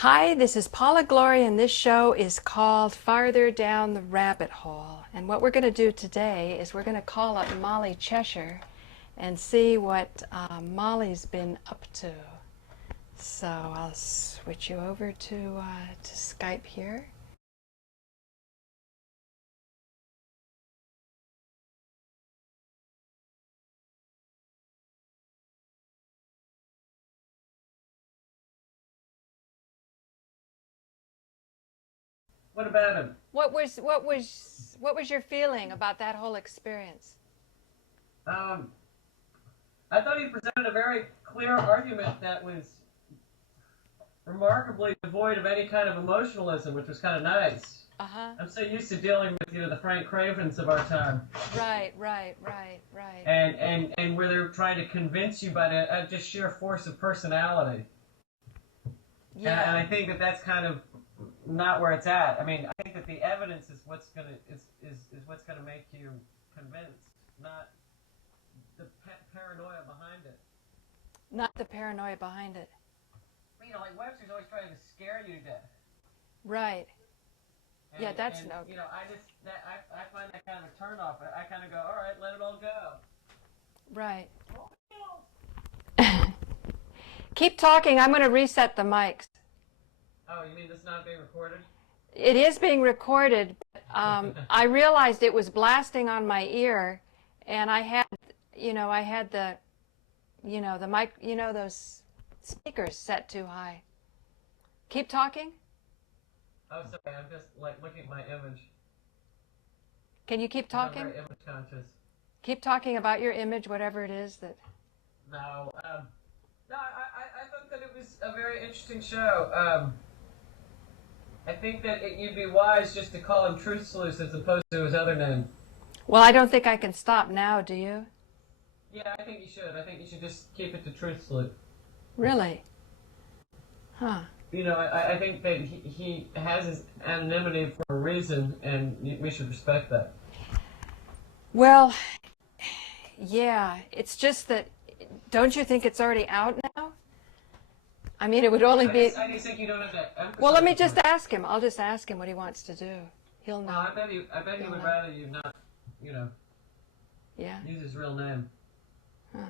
Hi, this is Paula Gloria, and this show is called Farther Down the Rabbit Hole. And what we're going to do today is we're going to call up Molly Cheshire and see what Molly's been up to. So I'll switch you over to Skype here. What about him? What was your feeling about that whole experience? I thought he presented a very clear argument that was remarkably devoid of any kind of emotionalism, which was kind of nice. I'm so used to dealing with, the Frank Cravens of our time. Right. And where they're trying to convince you by just sheer force of personality. Yeah. And I think that that's kind of not where it's at. I mean, I think that the evidence is what's gonna make you convinced, not the paranoia behind it. Not the paranoia behind it. Like Webster's always trying to scare you to death. Right. And, yeah, that's no. I find that kind of a turnoff. I kind of go, all right, let it all go. Right. Keep talking. I'm going to reset the mics. Oh, you mean this is not being recorded? It is being recorded. I realized it was blasting on my ear, and I had the mic, those speakers set too high. Keep talking. Oh, sorry. I'm just looking at my image. Can you keep talking? I'm very image conscious. Keep talking about your image, whatever it is that. No, I thought that it was a very interesting show. I think that you'd be wise just to call him Truthsleuth as opposed to his other name. Well, I don't think I can stop now, do you? Yeah, I think you should. I think you should just keep it to Truthsleuth. Really? Huh. I think that he has his anonymity for a reason, and we should respect that. Well, yeah, it's just that, don't you think it's already out now? I mean, it would only be... I just think you don't have to emphasize. Well, let me just ask him. I'll just ask him what he wants to do. He'll know. Well, I bet he would rather you not, Yeah. use his real name. Huh.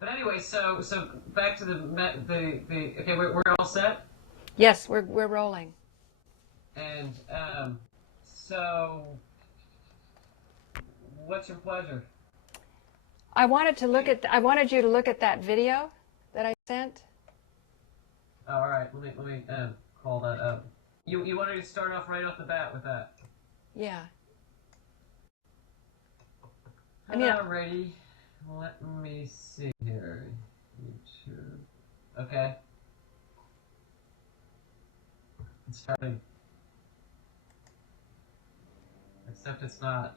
But anyway, so back to okay, we're all set? Yes, we're rolling. And, so, what's your pleasure? I wanted you to look at that video that I sent. Oh, all right, let me call that up. You wanted to start off right off the bat with that? Yeah. Alrighty, let me see here. YouTube. Okay. It's starting. Except it's not.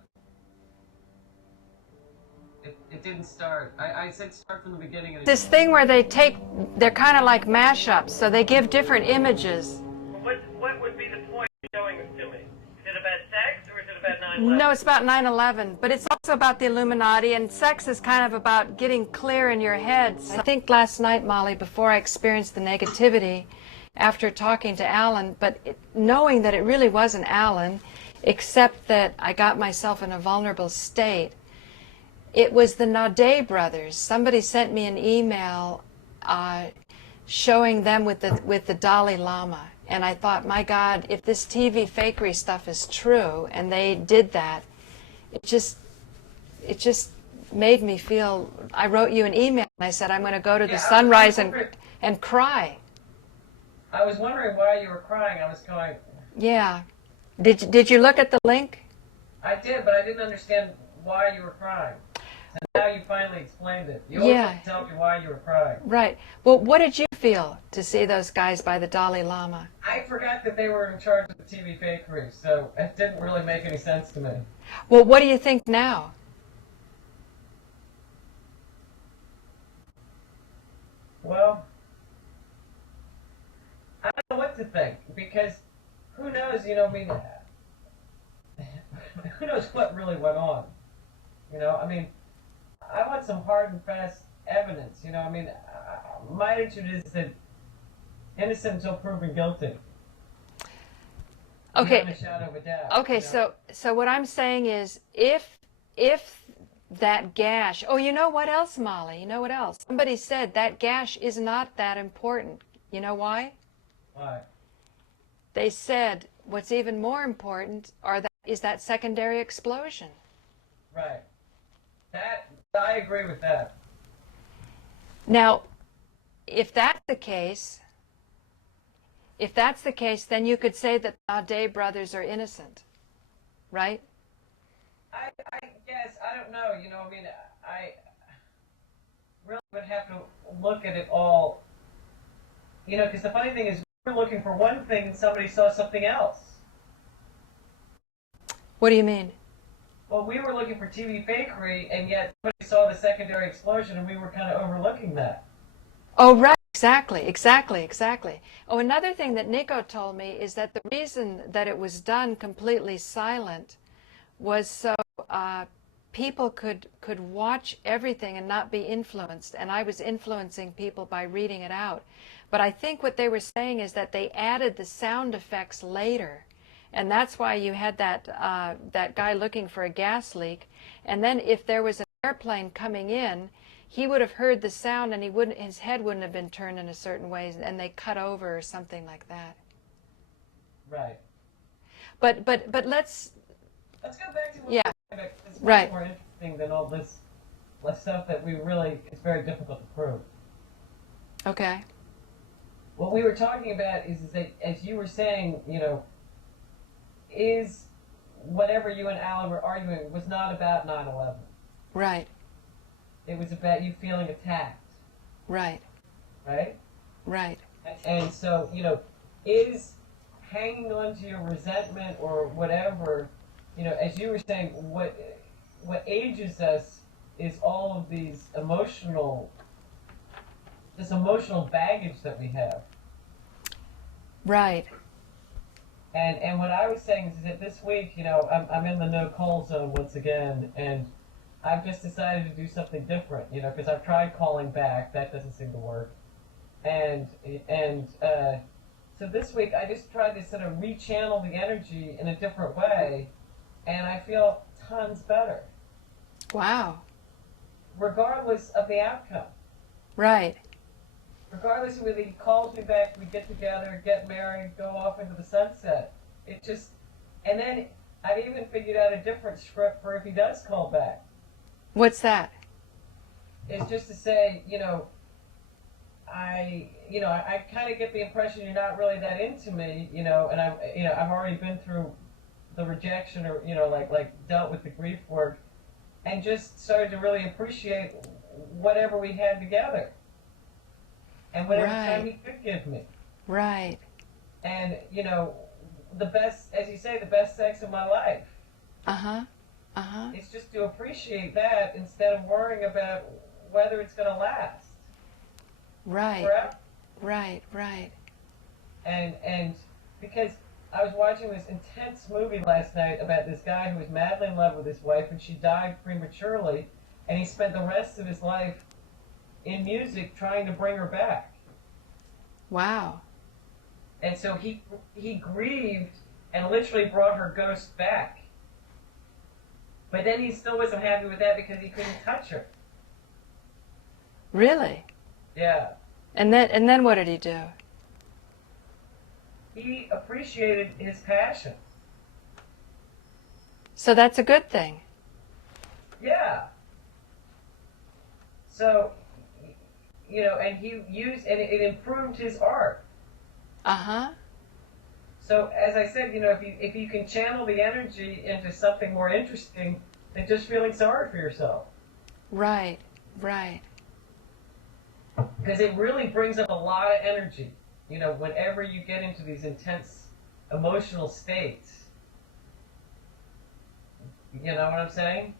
It didn't start. I said start from the beginning. And This thing where they're kind of like mashups, so they give different images. What would be the point of showing this to me? Is it about sex or is it about 9/11? No, it's about 9/11, but it's also about the Illuminati, and sex is kind of about getting clear in your head. So I think last night, Molly, before I experienced the negativity, after talking to Alan, but knowing that it really wasn't Alan, except that I got myself in a vulnerable state, it was the Naudet brothers. Somebody sent me an email showing them with the Dalai Lama. And I thought, my God, if this TV fakery stuff is true, and they did that, it just made me feel. I wrote you an email, and I said, I'm going to go to the sunrise and cry. I was wondering why you were crying. I was going. Yeah. Did you look at the link? I did, but I didn't understand why you were crying. And now you finally explained it. You always have to tell me why you were crying. Right. Well, what did you feel to see those guys by the Dalai Lama? I forgot that they were in charge of the TV fakery, so it didn't really make any sense to me. Well, what do you think now? Well, I don't know what to think, because who knows, I mean, who knows what really went on? I mean, I want some hard and fast evidence, I mean, my attitude is that innocent until proven guilty. Okay. Beyond a shadow of a doubt. Okay, so what I'm saying is, if that gash, oh, you know what else, Molly? You know what else? Somebody said that gash is not that important. You know why? Why? They said what's even more important is that secondary explosion. Right. I agree with that. Now, if that's the case, then you could say that the Audet brothers are innocent, right? I guess, I don't know, I mean, I really would have to look at it all, because the funny thing is, we were looking for one thing and somebody saw something else. What do you mean? Well, we were looking for TV fakery, and yet somebody saw the secondary explosion, and we were kind of overlooking that. Oh, right. Exactly. Oh, another thing that Nico told me is that the reason that it was done completely silent was so people could watch everything and not be influenced. And I was influencing people by reading it out. But I think what they were saying is that they added the sound effects later. And that's why you had that guy looking for a gas leak. And then if there was an airplane coming in, he would have heard the sound, and his head wouldn't have been turned in a certain way, and they cut over or something like that. Right. But let's go back to what it's much right. more interesting than all this stuff that it's very difficult to prove. Okay. What we were talking about is that, as you were saying, is whatever you and Alan were arguing was not about 9/11. Right. It was about you feeling attacked. Right. Right? Right. And so, is hanging on to your resentment or whatever, as you were saying, what ages us is all of this emotional baggage that we have. Right. And what I was saying is that this week, I'm in the no call zone once again, and I've just decided to do something different, because I've tried calling back. That doesn't seem to work. And so this week I just tried to sort of rechannel the energy in a different way, and I feel tons better. Wow. Regardless of the outcome. Right. Regardless of whether he calls me back, we get together, get married, go off into the sunset. And then I've even figured out a different script for if he does call back. What's that? It's just to say, I kind of get the impression you're not really that into me, and I've already been through the rejection or, like dealt with the grief work, and just started to really appreciate whatever we had together, and whatever time he could give me. Right. And, the best, as you say, the best sex of my life. It's just to appreciate that instead of worrying about whether it's going to last. Right. Forever. Right. And because I was watching this intense movie last night about this guy who was madly in love with his wife, and she died prematurely, and he spent the rest of his life in music trying to bring her back. Wow. And so he grieved and literally brought her ghost back. But then he still wasn't happy with that because he couldn't touch her. Really? Yeah. And then what did he do? He appreciated his passion. So that's a good thing. Yeah. So, and it improved his art. So, as I said, if you can channel the energy into something more interesting than just feeling sorry for yourself. Right. Because it really brings up a lot of energy, whenever you get into these intense emotional states. You know what I'm saying?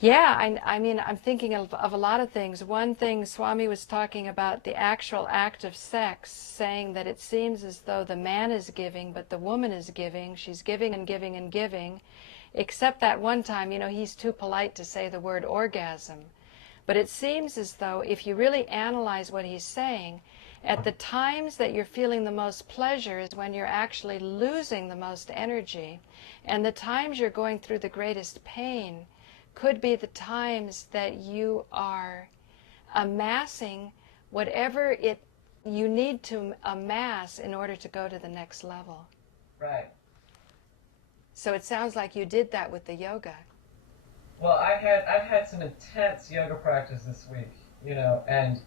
Yeah, I mean, I'm thinking of a lot of things. One thing, Swami was talking about the actual act of sex, saying that it seems as though the man is giving, but the woman is giving. She's giving and giving and giving, except that one time, he's too polite to say the word orgasm. But it seems as though if you really analyze what he's saying, At the times that you're feeling the most pleasure is when you're actually losing the most energy. And the times you're going through the greatest pain could be the times that you are amassing whatever you need to amass in order to go to the next level. Right. So it sounds like you did that with the yoga. Well, I've had some intense yoga practice this week, you know, and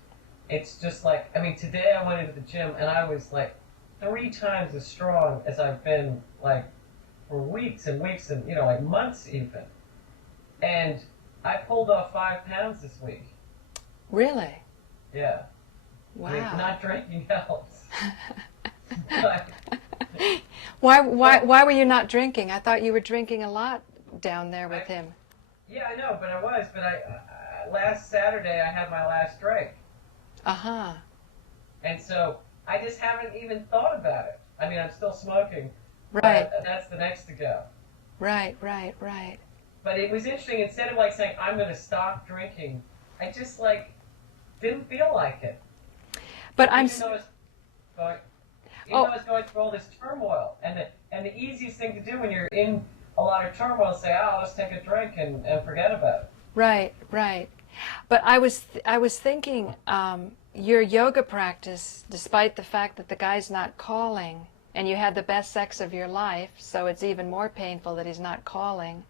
it's just like, I mean, today I went into the gym and I was like 3 times as strong as I've been like for weeks and weeks and, you know, like months even. And I pulled off 5 pounds this week. Really? Yeah. Wow. I mean, not drinking helps. But, why were you not drinking? I thought you were drinking a lot down there with him. Yeah, I know, but I was. But last Saturday I had my last drink. Uh-huh. And so I just haven't even thought about it. I mean, I'm still smoking. Right. But that's the next to go. Right, right, right. But it was interesting. Instead of like saying I'm going to stop drinking, I just like didn't feel like it. But Even though I was going through all this turmoil, and the easiest thing to do when you're in a lot of turmoil is say, "Oh, let's take a drink and forget about it." Right, right. But I was thinking your yoga practice, despite the fact that the guy's not calling, and you had the best sex of your life, so it's even more painful that he's not calling.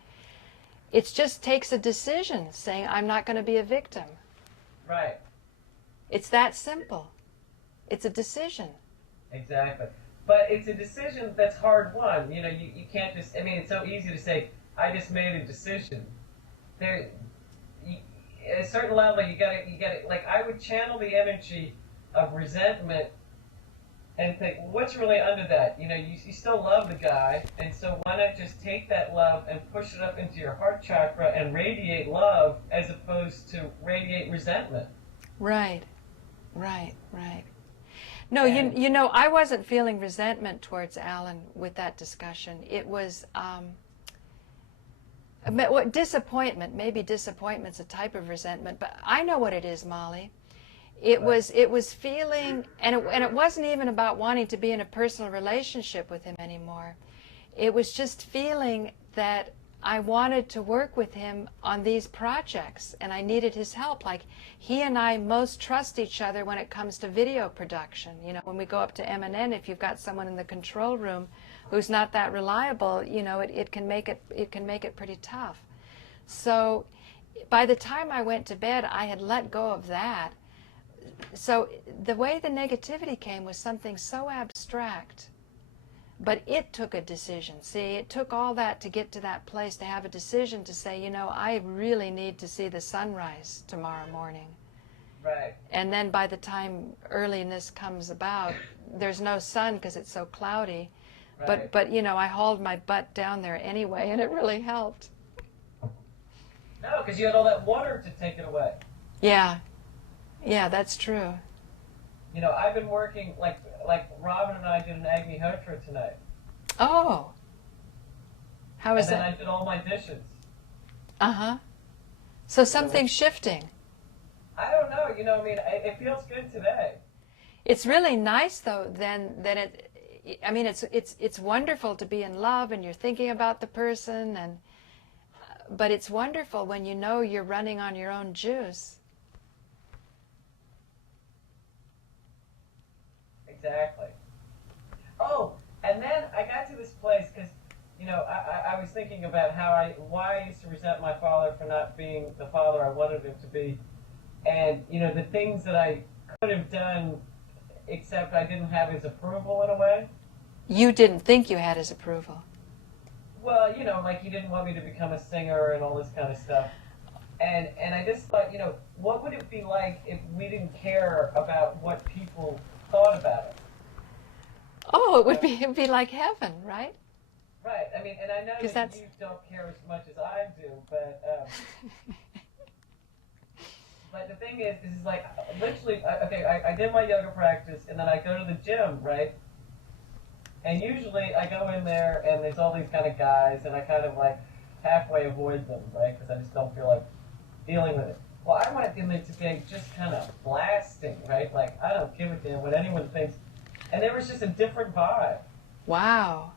It just takes a decision, saying, I'm not going to be a victim. Right. It's that simple. It's a decision. Exactly. But it's a decision that's hard won. You know, you can't just, I mean, it's so easy to say, I just made a decision. At a certain level, you gotta, like, I would channel the energy of resentment and think, well, what's really under that? You know, you still love the guy, and so why not just take that love and push it up into your heart chakra and radiate love as opposed to radiate resentment? Right, right, right. No, you know, I wasn't feeling resentment towards Alan with that discussion. It was disappointment. Maybe disappointment's a type of resentment, but I know what it is, Molly. It was feeling, and it wasn't even about wanting to be in a personal relationship with him anymore. It was just feeling that I wanted to work with him on these projects, and I needed his help. Like, he and I most trust each other when it comes to video production. You know, when we go up to MNN, if you've got someone in the control room who's not that reliable, you know, it can make it pretty tough. So by the time I went to bed, I had let go of that. So the way the negativity came was something so abstract. But it took a decision. See, it took all that to get to that place, to have a decision to say, you know, I really need to see the sunrise tomorrow morning. Right. And then by the time earliness comes about, there's no sun because it's so cloudy. Right. But you know, I hauled my butt down there anyway, and it really helped. No, because you had all that water to take it away. Yeah. Yeah, that's true. You know, I've been working, like Robin and I did an Agni Hotra tonight. Oh. How is that? And that? then I did all my dishes. Uh-huh. So something's shifting. I don't know, you know, I mean, it feels good today. It's really nice, though, then I mean, it's wonderful to be in love and you're thinking about the person, but it's wonderful when you know you're running on your own juice. Exactly. Oh, and then I got to this place because, you know, I was thinking about why I used to resent my father for not being the father I wanted him to be, and, you know, the things that I could have done, except I didn't have his approval in a way. You didn't think you had his approval. Well, you know, like he didn't want me to become a singer and all this kind of stuff. And I just thought, you know, what would it be like if we didn't care about what people thought about it? Oh, it'd be like heaven, right? Right. I mean, and I know that you don't care as much as I do, but but the thing is like literally, okay, I did my yoga practice, and then I go to the gym, right? And usually I go in there, and there's all these kind of guys, and I kind of like halfway avoid them, right? Because I just don't feel like dealing with it. well, I wanted them to be just kind of blasting, right? Like, I don't give a damn what anyone thinks. And there was just a different vibe. Wow.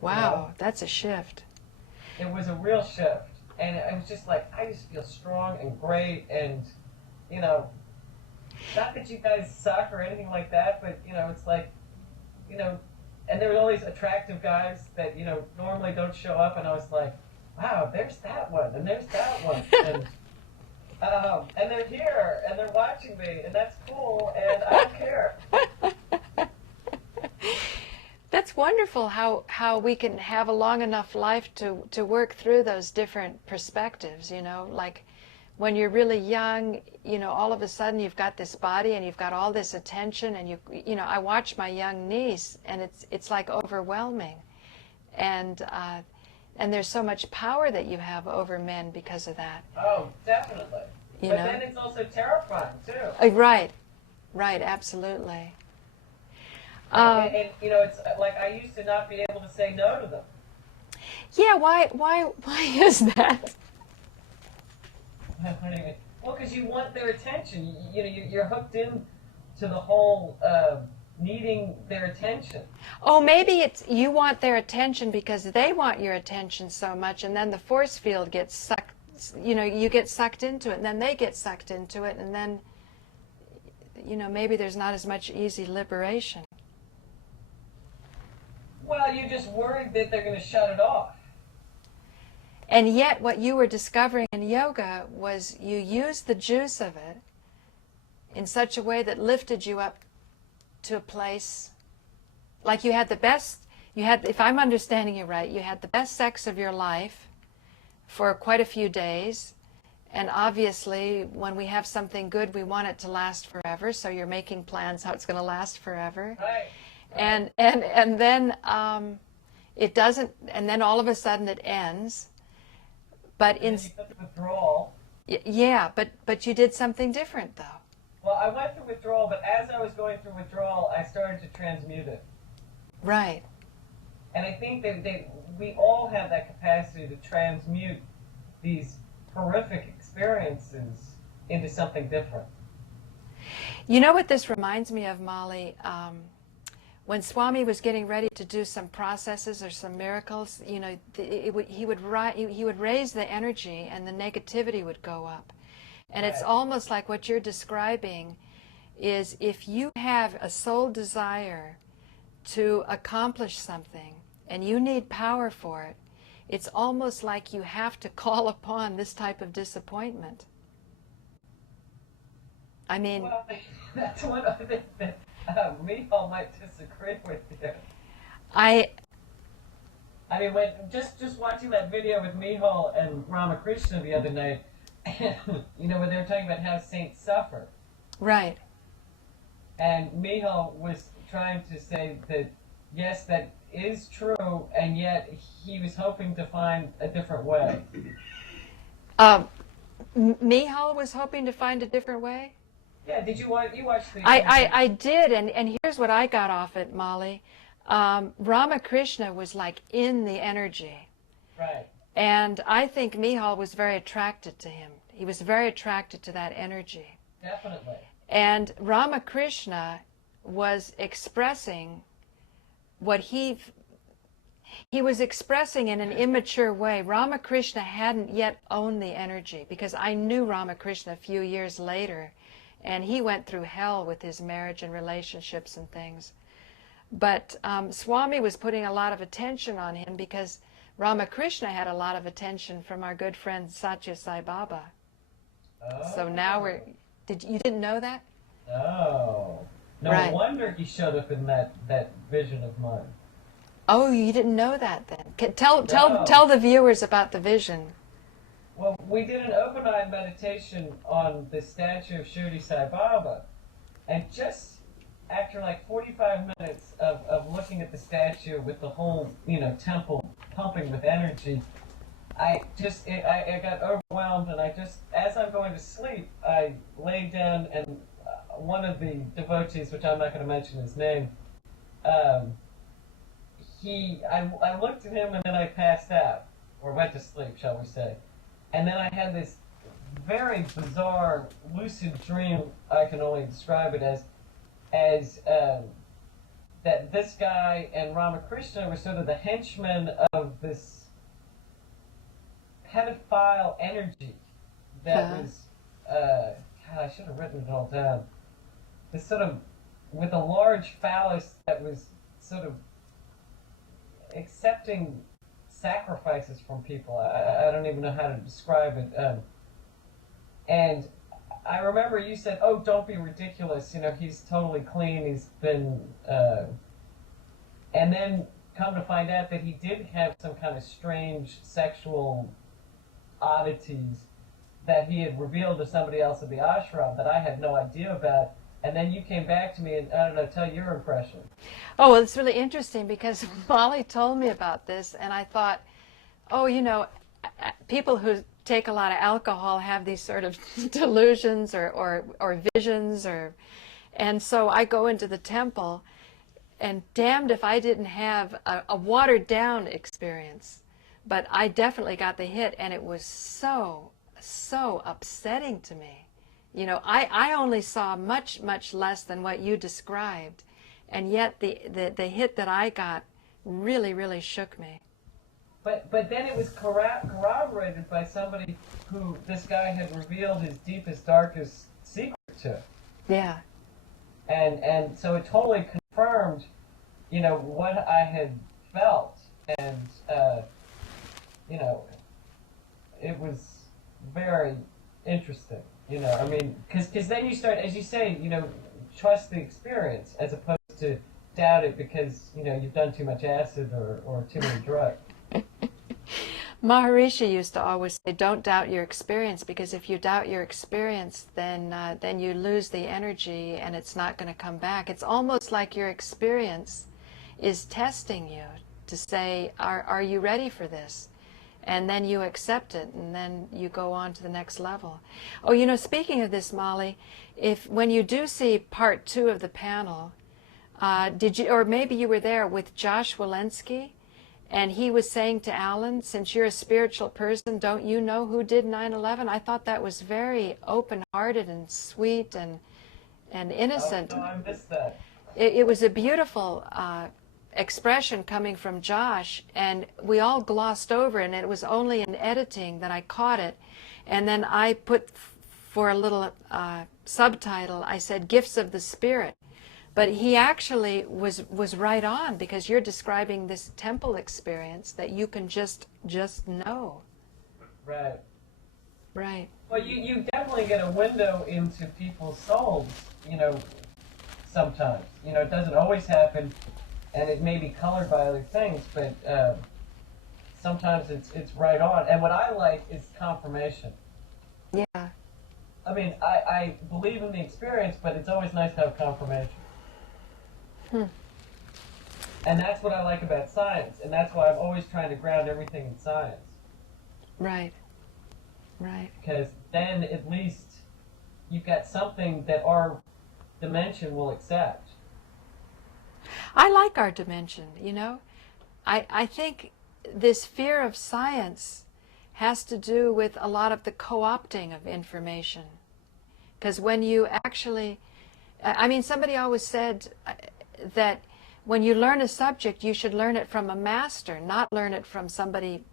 Wow, You know? that's a shift. It was a real shift. And it was just like, I just feel strong and great and, you know, not that you guys suck or anything like that, but, you know, it's like, you know, and there were all these attractive guys that, you know, normally don't show up, and I was like, wow, there's that one, and there's that one, and they're here, and they're watching me, and that's cool, and I don't care. That's wonderful how we can have a long enough life to work through those different perspectives, you know, like when you're really young, you know, all of a sudden you've got this body and you've got all this attention, and you know, I watch my young niece, and it's like overwhelming, and there's so much power that you have over men because of that. Oh, definitely. You but know? then it's also terrifying too. Right, absolutely. And you know, it's like I used to not be able to say no to them. Yeah, why is that? What do you mean? Well, because you want their attention. You know, you're hooked in to the whole needing their attention. Oh, maybe it's you want their attention because they want your attention so much, and then the force field gets sucked, you know, you get sucked into it, and then they get sucked into it, and then, you know, maybe there's not as much easy liberation. Well, you're just worried that they're going to shut it off. And yet what you were discovering in yoga was you used the juice of it in such a way that lifted you up to a place like you had the best, if I'm understanding you right, you had the best sex of your life for quite a few days, and obviously when we have something good we want it to last forever, so you're making plans how it's going to last forever. Right. And then it doesn't, and then all of a sudden it ends. But And then you put the withdrawal. Yeah, but you did something different though. Well, I went through withdrawal, but as I was going through withdrawal, I started to transmute it. Right. And I think that we all have that capacity to transmute these horrific experiences into something different. You know what this reminds me of, Molly? When Swami was getting ready to do some processes or some miracles, you know, he would raise the energy and the negativity would go up. And it's almost like what you're describing is if you have a soul desire to accomplish something and you need power for it, it's almost like you have to call upon this type of disappointment. I mean... Well, that's one of the things that Michal might disagree with you. I mean, when just watching that video with Michal and Ramakrishna the other night, you know, when they were talking about how saints suffer. Right. And Michal was trying to say that, yes, that is true, and yet he was hoping to find a different way. Michal was hoping to find a different way? Yeah, did you watch the... I did, and here's what I got off it, Molly. Ramakrishna was like in the energy. Right. And I think Michal was very attracted to him. He was very attracted to that energy. Definitely. And Ramakrishna was expressing what he was expressing in an immature way. Ramakrishna hadn't yet owned the energy, because I knew Ramakrishna a few years later, and he went through hell with his marriage and relationships and things. But Swami was putting a lot of attention on him because Ramakrishna had a lot of attention from our good friend Satya Sai Baba. Oh. So now you didn't know that? Oh. No Right. wonder he showed up in that vision of mine. Oh, you didn't know that then. Tell the viewers about the vision. Well, we did an open-eyed meditation on the statue of Shirdi Sai Baba, and just after like 45 minutes of looking at the statue with the whole, you know, temple pumping with energy, I got overwhelmed, and as I'm going to sleep, I laid down, and one of the devotees, which I'm not going to mention his name, I looked at him, and then I passed out, or went to sleep, shall we say. And then I had this very bizarre lucid dream. I can only describe it as that this guy and Ramakrishna were sort of the henchmen of this pedophile energy that was, God, I should have written it all down. This sort of, with a large phallus that was sort of accepting sacrifices from people. I don't even know how to describe it. And I remember you said, "Oh, don't be ridiculous. You know, he's totally clean. He's been," and then come to find out that he did have some kind of strange sexual oddities that he had revealed to somebody else at the ashram that I had no idea about. And then you came back to me and, I don't know, tell your impression. Oh, well, it's really interesting because Molly told me about this, and I thought, oh, you know, people who take a lot of alcohol have these sort of delusions or visions, and so I go into the temple, and damned if I didn't have a watered down experience, but I definitely got the hit, and it was so upsetting to me. You know, I only saw much less than what you described, and yet the hit that I got really shook me. But then it was corroborated by somebody who this guy had revealed his deepest, darkest secret to. Yeah. And so it totally confirmed, you know, what I had felt, and you know, it was very interesting. You know, I mean, because then you start, as you say, you know, trust the experience as opposed to doubt it because, you know, you've done too much acid or too many drugs. Maharishi used to always say, don't doubt your experience, because if you doubt your experience, then you lose the energy and it's not going to come back. It's almost like your experience is testing you to say, are you ready for this? And then you accept it, and then you go on to the next level. Oh, you know, speaking of this, Molly, when you do see part 2 of the panel, did you, or maybe you were there with Josh Walensky, and he was saying to Alan, since you're a spiritual person, don't you know who did 9/11? I thought that was very open-hearted and sweet and innocent. Oh, no, I missed that. It was a beautiful expression coming from Josh, and we all glossed over, and it was only in editing that I caught it. And then I put, for a little subtitle, I said gifts of the spirit. But he actually was right on, because you're describing this temple experience that you can just know. Right. Right. Well, you definitely get a window into people's souls, you know, sometimes. You know, it doesn't always happen, and it may be colored by other things, but sometimes it's right on. And what I like is confirmation. Yeah. I mean, I believe in the experience, but it's always nice to have confirmation. And that's what I like about science, and that's why I'm always trying to ground everything in science. Right. Right. Because then at least you've got something that our dimension will accept. I like our dimension, you know. I think this fear of science has to do with a lot of the co-opting of information. Because when you actually, I mean, somebody always said that when you learn a subject, you should learn it from a master, not learn it from somebody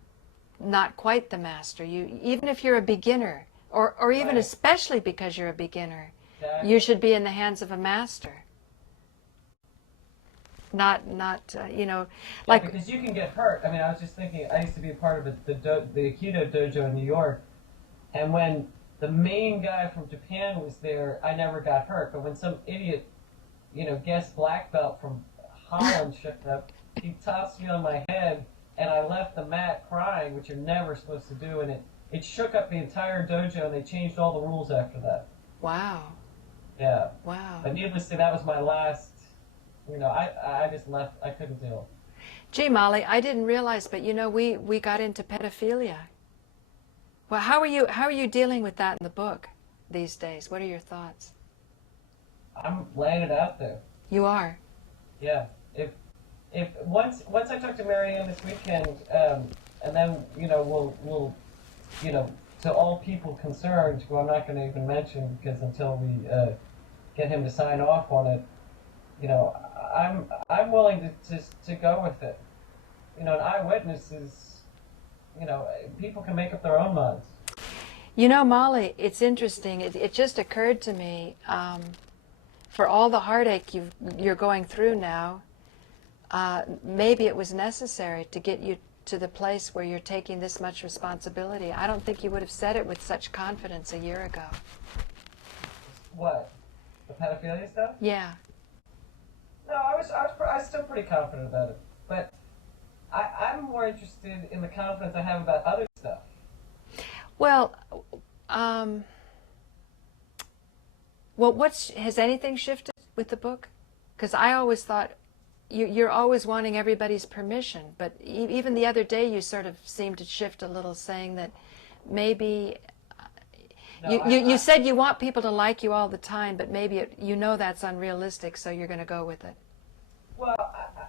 not quite the master. Even if you're a beginner, or even Right. especially because you're a beginner, Exactly. you should be in the hands of a master. Not you know, like, Yeah, because you can get hurt. I mean, I was just thinking, I used to be a part of the Aikido dojo in New York, and when the main guy from Japan was there, I never got hurt. But when some idiot, you know, guest black belt from Holland showed up, he tossed me on my head, and I left the mat crying, which you're never supposed to do, and it shook up the entire dojo, and they changed all the rules after that. wow, Yeah. wow. But needless to say, that was my last, you know, I just left, I couldn't deal. Gee, Molly, I didn't realize, but you know, we got into pedophilia. Well, how are you dealing with that in the book these days? What are your thoughts? I'm laying it out there. You are. Yeah. If once I talk to Marianne this weekend, and then, you know, we'll you know, to all people concerned, who I'm not going to even mention because until we get him to sign off on it, you know, I'm willing to go with it. You know, an eyewitness is, you know, people can make up their own minds. You know, Molly, it's interesting. It just occurred to me, for all the heartache you're going through now, maybe it was necessary to get you to the place where you're taking this much responsibility. I don't think you would have said it with such confidence a year ago. What? The pedophilia stuff? Yeah. No, I was still pretty confident about it. But I'm more interested in the confidence I have about other stuff. Well, has anything shifted with the book? Because I always thought you're always wanting everybody's permission, but even the other day you sort of seemed to shift a little, saying that maybe you said you want people to like you all the time, but maybe you know that's unrealistic, so you're going to go with it. Well,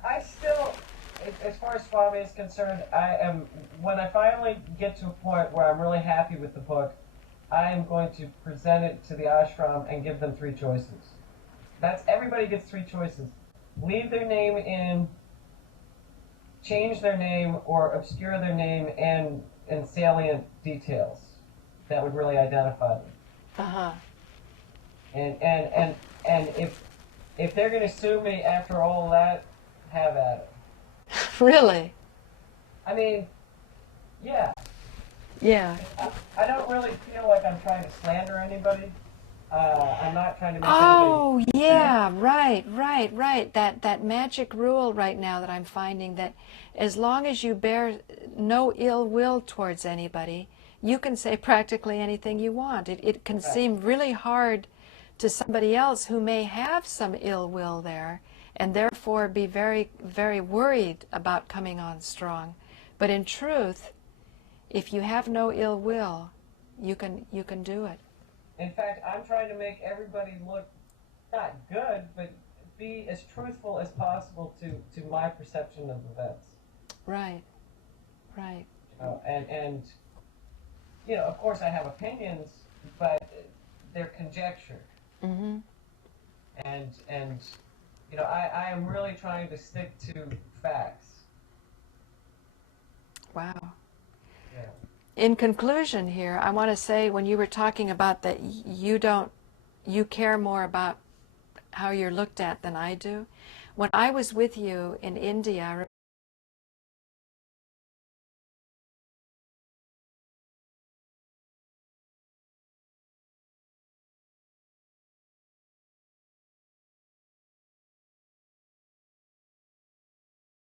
I still, as far as Swami is concerned, when I finally get to a point where I'm really happy with the book, I am going to present it to the ashram and give them 3 choices. Everybody gets 3 choices. Leave their name in, change their name, or obscure their name and salient details that would really identify them. Uh-huh. And if they're going to sue me after all that, have at it. Really? I mean, yeah. Yeah. I don't really feel like I'm trying to slander anybody. I'm not trying to make Oh, anybody... yeah, right. That magic rule right now that I'm finding, that as long as you bear no ill will towards anybody, you can say practically anything you want. It can seem really hard to somebody else who may have some ill will there and therefore be very, very worried about coming on strong. But in truth, if you have no ill will, you can do it. In fact, I'm trying to make everybody look not good, but be as truthful as possible to my perception of events. Right. You know, and you know, of course I have opinions, but they're conjecture. Mm-hmm. And you know, I am really trying to stick to facts. Wow. Yeah. In conclusion here, I want to say, when you were talking about that you care more about how you're looked at than I do. When I was with you in India, I